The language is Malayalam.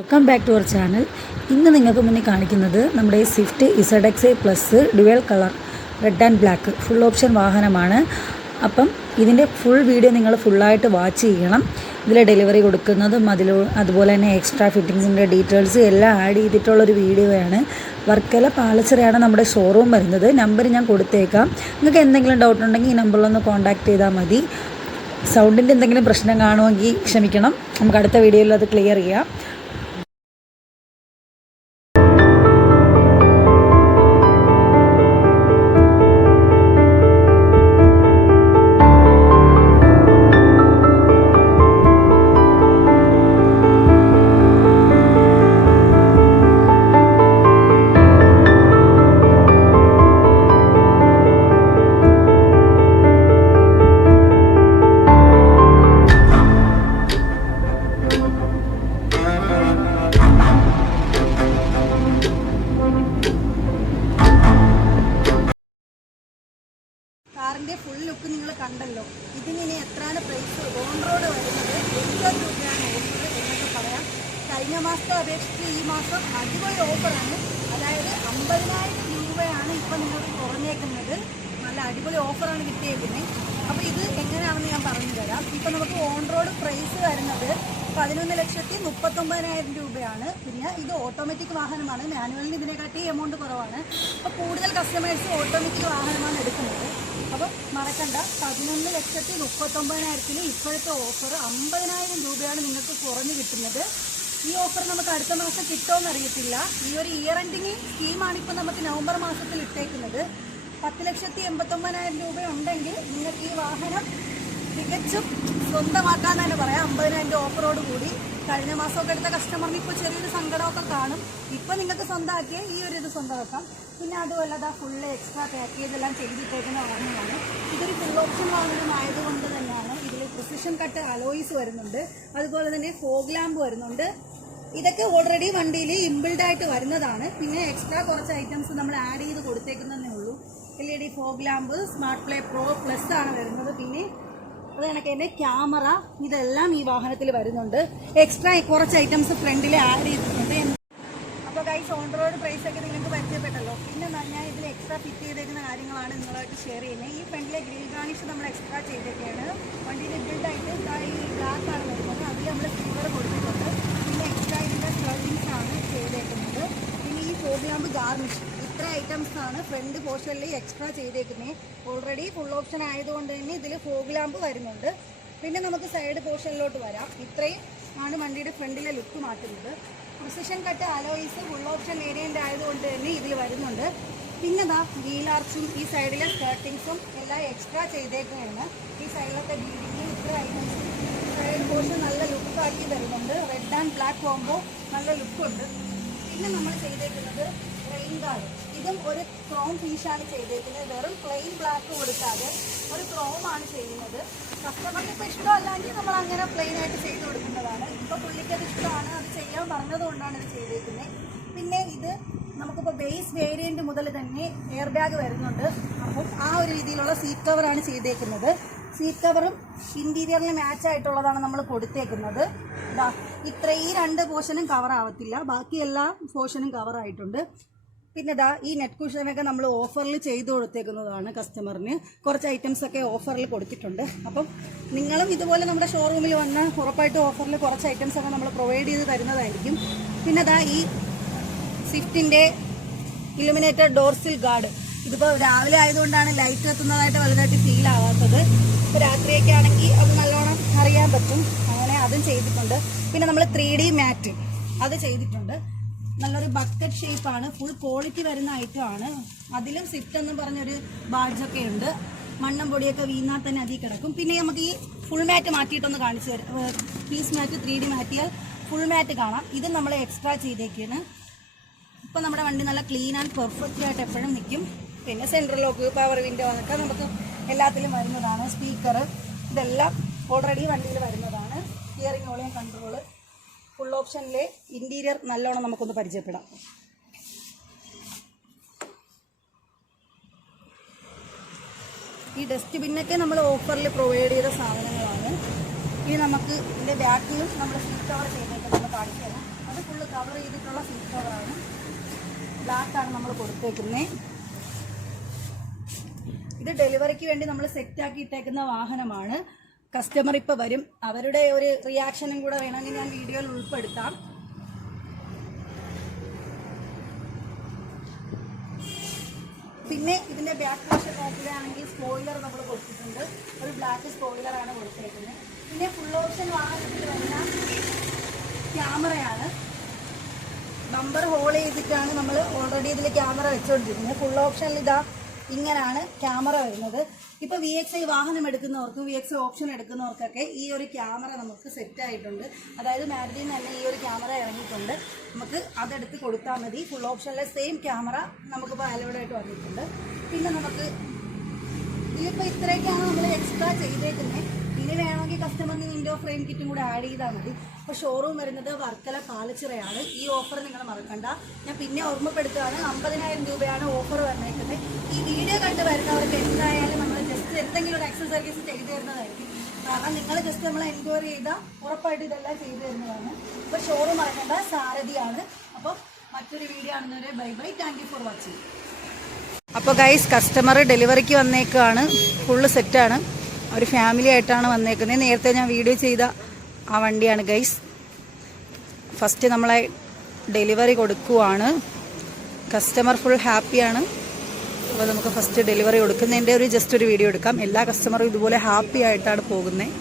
Welcome back to our channel ഇന്ന് നിങ്ങൾക്ക് മുന്നിൽ കാണിക്കുന്നത് നമ്മുടെ Swift Z X plus dual colour red and black full option വാഹനമാണ്. അപ്പം ഇതിന്റെ ഫുൾ വീഡിയോ നിങ്ങൾ ഫുള്ളായിട്ട് വാച്ച് ചെയ്യണം. ഇതിൽ ഡെലിവറി കൊടുക്കുന്നതും അതിൽ അതുപോലെ തന്നെ എക്സ്ട്രാ ഫിറ്റിങ്സിന്റെ ഡീറ്റെയിൽസ് എല്ലാം ആഡ് ചെയ്തിട്ടുള്ളൊരു വീഡിയോയാണ് വർക്കല പാലച്ചിറയാണ് നമ്മുടെ ഷോറൂം വരുന്നത്. നമ്പർ ഞാൻ കൊടുത്തേക്കാം. നിങ്ങൾക്ക് എന്തെങ്കിലും ഡൗട്ട് ഉണ്ടെങ്കിൽ ഈ നമ്പറിലൊന്ന് കോൺടാക്ട് ചെയ്താൽ മതി. സൗണ്ടിന്റെ എന്തെങ്കിലും പ്രശ്നം കാണുമെങ്കിൽ ക്ഷമിക്കണം. നമുക്ക് അടുത്ത വീഡിയോയിൽ അത് ക്ലിയർ ചെയ്യാം. ലുക്ക് നിങ്ങൾ കണ്ടല്ലോ. ഇതിനി എത്രയാണ് പ്രൈസ് ഓൺ റോഡ് വരുന്നത് എൺപത് രൂപയാണ് ഓഫർ എന്നൊക്കെ പറയാം. കഴിഞ്ഞ മാസത്തെ അപേക്ഷിച്ച് ഈ മാസം അടിപൊളി ഓഫറാണ്. അതായത് അമ്പതിനായിരം രൂപയാണ് ഇപ്പം നിങ്ങൾക്ക് കുറഞ്ഞേക്കുന്നത്. നല്ല അടിപൊളി ഓഫറാണ് കിട്ടിയേക്കുന്നത്. അപ്പോൾ ഇത് എങ്ങനെയാണെന്ന് ഞാൻ പറഞ്ഞു തരാം. ഇപ്പം നമുക്ക് ഓൺ റോഡ് പ്രൈസ് വരുന്നത് പതിനൊന്ന് ലക്ഷത്തി മുപ്പത്തൊമ്പതിനായിരം രൂപയാണ്. പിന്നെ ഇത് ഓട്ടോമാറ്റിക് വാഹനമാണ്. മാനുവലിന് ഇതിനെക്കാട്ടി എമൗണ്ട് കുറവാണ്. അപ്പോൾ കൂടുതൽ കസ്റ്റമേഴ്സ് ഓട്ടോമാറ്റിക് വാഹനമാണ് എടുക്കുന്നത്. അപ്പോൾ മറക്കണ്ട. പതിനൊന്ന് ലക്ഷത്തി മുപ്പത്തൊമ്പതിനായിരത്തിന് ഇപ്പോഴത്തെ ഓഫർ അമ്പതിനായിരം രൂപയാണ് നിങ്ങൾക്ക് കുറഞ്ഞ് കിട്ടുന്നത്. ഈ ഓഫർ നമുക്ക് അടുത്ത മാസം കിട്ടുമെന്ന് അറിയത്തില്ല. ഈ ഒരു ഇയർ എൻഡിങ് സ്കീമാണ് ഇപ്പോൾ നമുക്ക് നവംബർ മാസത്തിൽ ഇട്ടേക്കുന്നത്. പത്ത് ലക്ഷത്തി എൺപത്തൊമ്പതിനായിരം രൂപ ഉണ്ടെങ്കിൽ നിങ്ങൾക്ക് ഈ വാഹനം തികച്ചും സ്വന്തമാക്കാൻ തന്നെ പറയാം. അമ്പതിനായിരം ഓഫറോട് കൂടി. കഴിഞ്ഞ മാസമൊക്കെ എടുത്ത കസ്റ്റമറിന് ഇപ്പോൾ ചെറിയൊരു സങ്കടമൊക്കെ കാണും. ഇപ്പം നിങ്ങൾക്ക് സ്വന്തമാക്കിയാൽ ഈ ഒരു ഇത് സ്വന്തമാക്കാം. പിന്നെ അതുമല്ലാതെ ഫുള്ള് എക്സ്ട്രാ പാക്കേജ് എല്ലാം ചെയ്തിട്ടേക്കുന്ന വാഹനമാണ് ഇതൊരു ഫുൾ ഓപ്ഷൻ വാഹനമായതുകൊണ്ട് തന്നെയാണ് ഇതിൽ പ്രിസിഷൻ കട്ട് അലോയിസ് വരുന്നുണ്ട്. അതുപോലെ തന്നെ ഫോഗ് ലാമ്പ് വരുന്നുണ്ട്. ഇതൊക്കെ ഓൾറെഡി വണ്ടിയിൽ ഇമ്പിൾഡ് ആയിട്ട് വരുന്നതാണ്. പിന്നെ എക്സ്ട്രാ കുറച്ച് ഐറ്റംസ് നമ്മൾ ആഡ് ചെയ്ത് കൊടുത്തേക്കുന്നതേ ഉള്ളൂ. L E D fog lamp smart play pro plus ആണ് വരുന്നത്. പിന്നെ അത് കണക്ക് എന്റെ ക്യാമറ ഇതെല്ലാം ഈ വാഹനത്തിൽ വരുന്നുണ്ട്. എക്സ്ട്രാ കുറച്ച് ഐറ്റംസ് ഫ്രണ്ടിൽ ആഡ് ചെയ്തിട്ടുണ്ട്. അപ്പോൾ ഗൈസ് ഓൺ റോഡ് പ്രൈസ് ഒക്കെ നിങ്ങൾക്ക് പരിചയപ്പെട്ടല്ലോ. പിന്നെ ഞാൻ ഇതിൽ എക്സ്ട്രാ ഫിറ്റ് ചെയ്തേക്കുന്ന കാര്യങ്ങളാണ് നിങ്ങളായിട്ട് ഷെയർ ചെയ്യുന്നത് ഈ ഫ്രണ്ടിലെ ഗ്രിൽ ഗാർണിഷ് നമ്മൾ എക്സ്ട്രാ ചെയ്തേക്കാണ്. വണ്ടിയിൽ ബിൽഡായിട്ട് ഈ ഗ്ലാസ് ആണ് വരുന്നത്. അതിൽ നമ്മൾ സിൽവർ കൊടുത്തിട്ടുണ്ട്. പിന്നെ എക്സ്ട്രാ ഇതിന്റെ സ്ലഡിങ്സ് ആണ് ചെയ്തേക്കുന്നത്. പിന്നെ ഈ ഫോബിയാമ്പ് ഗാർണിഷ് ഐറ്റംസ് ആണ് ഫ്രണ്ട് പോർഷനിൽ എക്സ്ട്രാ ചെയ്തേക്കുന്നത് ഓൾറെഡി ഫുൾ ഓപ്ഷൻ ആയതുകൊണ്ട് തന്നെ ഇതിൽ ഫോഗ് ലാമ്പ് വരുന്നുണ്ട്. പിന്നെ നമുക്ക് സൈഡ് പോർഷനിലോട്ട് വരാം. ഇത്രയും ആണ് വണ്ടിയുടെ ഫ്രണ്ടിലെ ലുക്ക് മാറ്റുന്നത്. Precision cut alloys full option variant ആയതുകൊണ്ട് തന്നെ ഇതിൽ വരുന്നുണ്ട്. പിന്നെ ദാ വീൽ ആർച്ചും ഈ സൈഡിലെ സ്കേർട്ടിങ്സും എല്ലാം എക്സ്ട്രാ ചെയ്തേക്കുകയാണ് ഈ സൈഡിലത്തെ ബീഡിങ്ങും ഇത്ര ഐറ്റംസ് സൈഡ് പോർഷൻ നല്ല ലുക്കാക്കി തരുന്നുണ്ട്. റെഡ് ആൻഡ് ബ്ലാക്ക് കോംബോ നല്ല ലുക്കുണ്ട് പിന്നെ നമ്മൾ ചെയ്തേക്കുന്നത് റെയിൻ ഗാർഡ് ഇതും ഒരു ക്രോം ഫീഷാണ് ചെയ്തേക്കുന്നത്. വെറും പ്ലെയിൻ ബ്ലാക്ക് കൊടുക്കാതെ ഒരു ക്രോം ആണ് ചെയ്യുന്നത്. കസ്റ്റമർക്ക് ഇപ്പോൾ ഇഷ്ടമല്ലെങ്കിൽ നമ്മൾ അങ്ങനെ പ്ലെയിൻ ആയിട്ട് ചെയ്ത് കൊടുക്കുന്നതാണ്. ഇപ്പോൾ പുള്ളിക്ക് അത് ഇഷ്ടമാണ് അത് ചെയ്യാൻ പറഞ്ഞതുകൊണ്ടാണ് ഇത് ചെയ്തേക്കുന്നത്. പിന്നെ ഇത് നമുക്കിപ്പോൾ ബേസ് വേരിയന്റ് മുതൽ തന്നെ എയർ ബാഗ് വരുന്നുണ്ട്. അപ്പം ആ ഒരു രീതിയിലുള്ള സീറ്റ് കവറാണ് ചെയ്തേക്കുന്നത്. സീറ്റ് കവറും ഇന്റീരിയറിന് മാച്ച് ആയിട്ടുള്ളതാണ് നമ്മൾ കൊടുത്തേക്കുന്നത്. ഇത്ര ഈ രണ്ട് പോർഷനും കവർ ആവത്തില്ല. ബാക്കി എല്ലാ പോർഷനും കവർ ആയിട്ടുണ്ട്. പിന്നെ ദാ ഈ നെറ്റ് കുഷനൊക്കെ നമ്മൾ ഓഫറിൽ ചെയ്തു കൊടുത്തേക്കുന്നതാണ് കസ്റ്റമറിന്. കുറച്ച് ഐറ്റംസ് ഒക്കെ ഓഫറിൽ കൊടുത്തിട്ടുണ്ട്. അപ്പം നിങ്ങളും ഇതുപോലെ നമ്മുടെ ഷോറൂമിൽ വന്ന് ഉറപ്പായിട്ടും ഓഫറിൽ കുറച്ച് ഐറ്റംസ് ഒക്കെ നമ്മൾ പ്രൊവൈഡ് ചെയ്ത് തരുന്നതായിരിക്കും. പിന്നെ ദാ ഈ സ്വിഫ്റ്റിന്റെ ഇലുമിനേറ്റഡ് ഡോർസിൽ ഗാർഡ് ഇതിപ്പോൾ രാവിലെ ആയതുകൊണ്ടാണ് ലൈറ്റ് എത്തുന്നതായിട്ട് വലുതായിട്ട് ഫീൽ ആവാത്തത്. ഇപ്പോൾ രാത്രിയൊക്കെ ആണെങ്കിൽ അത് നല്ലോണം അറിയാൻ പറ്റും. അങ്ങനെ അതും ചെയ്തിട്ടുണ്ട്. പിന്നെ നമ്മൾ ത്രീ മാറ്റ് അത് ചെയ്തിട്ടുണ്ട്. നല്ലൊരു ബക്കറ്റ് ഷേപ്പാണ് ഫുൾ ക്വാളിറ്റി വരുന്ന ഐറ്റം ആണ്. അതിലും സിറ്റ് എന്ന് പറഞ്ഞൊരു ബാഡ്ജൊക്കെ ഉണ്ട്. മണ്ണും പൊടിയൊക്കെ വീണാൽ തന്നെ അതിൽ കിടക്കും. പിന്നെ നമുക്ക് ഈ ഫുൾ മാറ്റ് മാറ്റിയിട്ടൊന്ന് കാണിച്ചു തരാം. പീസ് മാറ്റ് ത്രീ ഡി മാറ്റിയാൽ ഫുൾ മാറ്റ് കാണാം. ഇത് നമ്മൾ എക്സ്ട്രാ ചെയ്തേക്കാണ്. ഇപ്പം നമ്മുടെ വണ്ടി നല്ല ക്ലീൻ ആൻഡ് പെർഫെക്റ്റ് ആയിട്ട് എപ്പോഴും നിൽക്കും. പിന്നെ സെൻട്രൽ ലോക്ക് പവർ വിൻഡോ അതൊക്കെ നമുക്ക് എല്ലാത്തിലും വരുന്നതാണ്. സ്പീക്കർ ഇതെല്ലാം ഓൾറെഡി വണ്ടിയിൽ വരുന്നതാണ്. സ്റ്റിയറിംഗ് വോളിയം കൺട്രോൾ ഫുൾ ഓപ്ഷനിലെ ഇന്റീരിയർ നല്ലോണം നമുക്കൊന്ന് പരിചയപ്പെടാം. ഈ ഡസ്റ്റ് ഡസ്റ്റ്ബിന്നൊക്കെ നമ്മൾ ഓഫറിൽ പ്രൊവൈഡ് ചെയ്ത സാധനങ്ങളാണ്. ഇനി നമുക്ക് ഇതിന്റെ ബാക്കിലും നമ്മൾ സീറ്റ് കവർ ചെയ്തിട്ട് നമ്മൾ കാണിച്ചു അത് സീറ്റ് കവറാണ് ബ്ലാക്കാണ് നമ്മൾ കൊടുത്തേക്കുന്നത് ഇത് ഡെലിവറിക്ക് വേണ്ടി നമ്മൾ സെറ്റാക്കി ഇട്ടേക്കുന്ന വാഹനമാണ്. കസ്റ്റമർ ഇപ്പോൾ വരും. അവരുടെ ഒരു റിയാക്ഷനും കൂടെ വേണമെങ്കിൽ ഞാൻ വീഡിയോയിൽ ഉൾപ്പെടുത്താം. പിന്നെ ഇതിന്റെ ബാക്ക് വാഷ് നോക്കുകയാണെങ്കിൽ സ്പോയിലർ നമ്മൾ കൊടുത്തിട്ടുണ്ട്. ഒരു ബ്ലാക്ക് സ്പോയിലർ ആണ് കൊടുത്തേക്കുന്നത്. പിന്നെ ഫുൾ ഓപ്ഷൻ വാഹനത്തിൽ വരുന്ന ക്യാമറയാണ് നമ്പർ ഹോൾ ചെയ്തിട്ടാണ് നമ്മൾ ഓൾറെഡി ഇതിൽ ക്യാമറ വെച്ചുകൊണ്ടിരിക്കുന്നത് ഫുൾ ഓപ്ഷനിൽ ഇതാ ഇങ്ങനെയാണ് ക്യാമറ വരുന്നത്. ഇപ്പോൾ വി എക്സ് ഐ വാഹനം എടുക്കുന്നവർക്കും വി എക്സ് ഐ ഓപ്ഷൻ എടുക്കുന്നവർക്കൊക്കെ ഈ ഒരു ക്യാമറ നമുക്ക് സെറ്റ് ആയിട്ടുണ്ട്. അതായത് മാരുതിയിൽ നിന്ന് തന്നെ ഈ ഒരു ക്യാമറ ഇറങ്ങിയിട്ടുണ്ട്. നമുക്ക് അതെടുത്ത് കൊടുത്താൽ മതി. ഫുൾ ഓപ്ഷനിലെ സെയിം ക്യാമറ നമുക്കിപ്പോൾ അവൈലബിൾ ആയിട്ട് വന്നിട്ടുണ്ട്. പിന്നെ നമുക്ക് ഇതിപ്പോൾ ഇത്രയൊക്കെയാണ് നമ്മൾ എക്സ്ട്രാ ചെയ്തേക്കുന്നത് ഇനി വേണമെങ്കിൽ കസ്റ്റമറിന് വിൻഡോ ഫ്രെയിം കിറ്റും കൂടെ ആഡ് ചെയ്താൽ മതി. അപ്പോൾ ഷോറൂം വരുന്നത് വർക്കല പാലച്ചിറയാണ്. ഈ ഓഫർ നിങ്ങൾ മറക്കണ്ട. ഞാൻ പിന്നെ ഓർമ്മപ്പെടുത്തുകയാണ് അമ്പതിനായിരം രൂപയാണ് ഓഫർ വന്നേക്കുന്നത്. ഈ വീഡിയോ കണ്ട് വരുന്നവർക്ക് എന്തായാലും നമ്മൾ ജസ്റ്റ് എന്തെങ്കിലും ഒരു എക്സസൈസ് ചെയ്തു തരുന്നതായിരിക്കും. കാരണം നിങ്ങൾ ജസ്റ്റ് നമ്മൾ എൻക്വയറി ചെയ്താൽ ഉറപ്പായിട്ട് ഇതെല്ലാം ചെയ്തു തരുന്നതാണ്. അപ്പോൾ ഷോറൂം മറക്കണ്ട സാരഥിയാണ്. അപ്പോൾ മറ്റൊരു video ആണെന്നൊരു bye bye thank for watching അപ്പോൾ ഗൈസ് കസ്റ്റമർ ഡെലിവറിക്ക് വന്നേക്കാണ്. ഫുള്ള് സെറ്റാണ് ഒരു ഫാമിലി ആയിട്ടാണ് വന്നേക്കുന്നത്. നേരത്തെ ഞാൻ വീഡിയോ ചെയ്ത ആ വണ്ടിയാണ് ഗൈസ് ഫസ്റ്റ് നമ്മളെ ഡെലിവറി കൊടുക്കുവാണ്. കസ്റ്റമർ ഫുൾ ഹാപ്പിയാണ് അപ്പോൾ നമുക്ക് ഫസ്റ്റ് ഡെലിവറി കൊടുക്കുന്നതിന്റെ ഒരു ജസ്റ്റ് ഒരു വീഡിയോ എടുക്കാം. എല്ലാ കസ്റ്റമറും ഇതുപോലെ ഹാപ്പി ആയിട്ടാണ് പോകുന്നത്